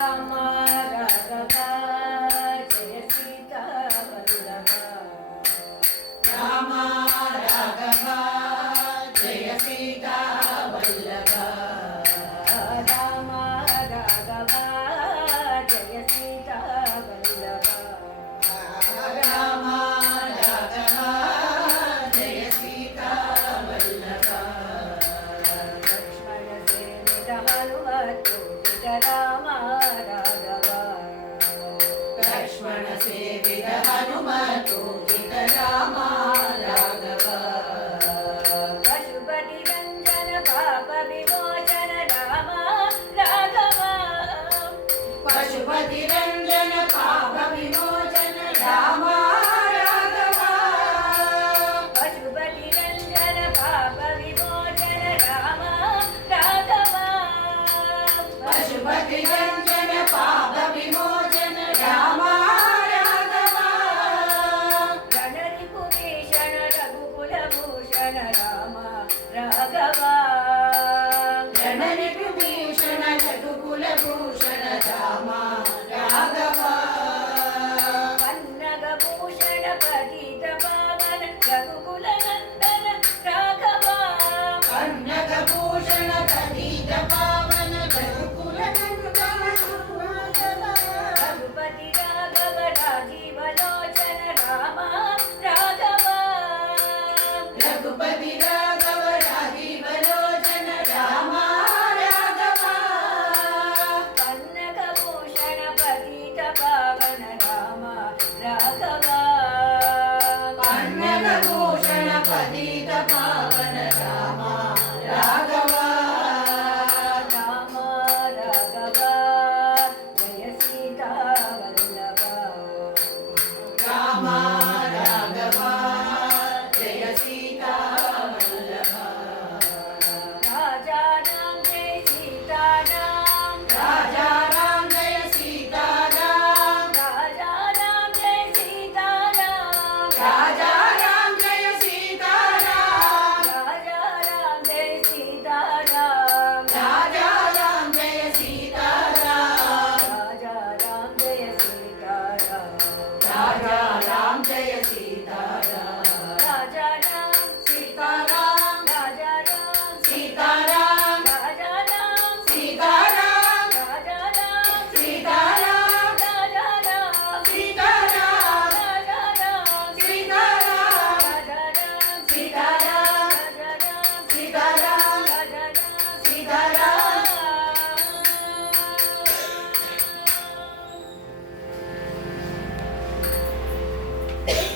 రామ రాఘవ జయ సీతా వల్లభ రామ రాఘవ జయ సీతా వల్లభ రామ రాఘవ జయ సీతా వల్లభ రామ రాఘవ జయ సీతా వల్లభ లక్ష్మణ సేవిత హనుమతోజిత రామ లక్ష్మణ సేవిత హనుమతోజిత రామ రాఘవ పశుపతి రంజన పాప విమోచన రామ రాఘవ పశుపతి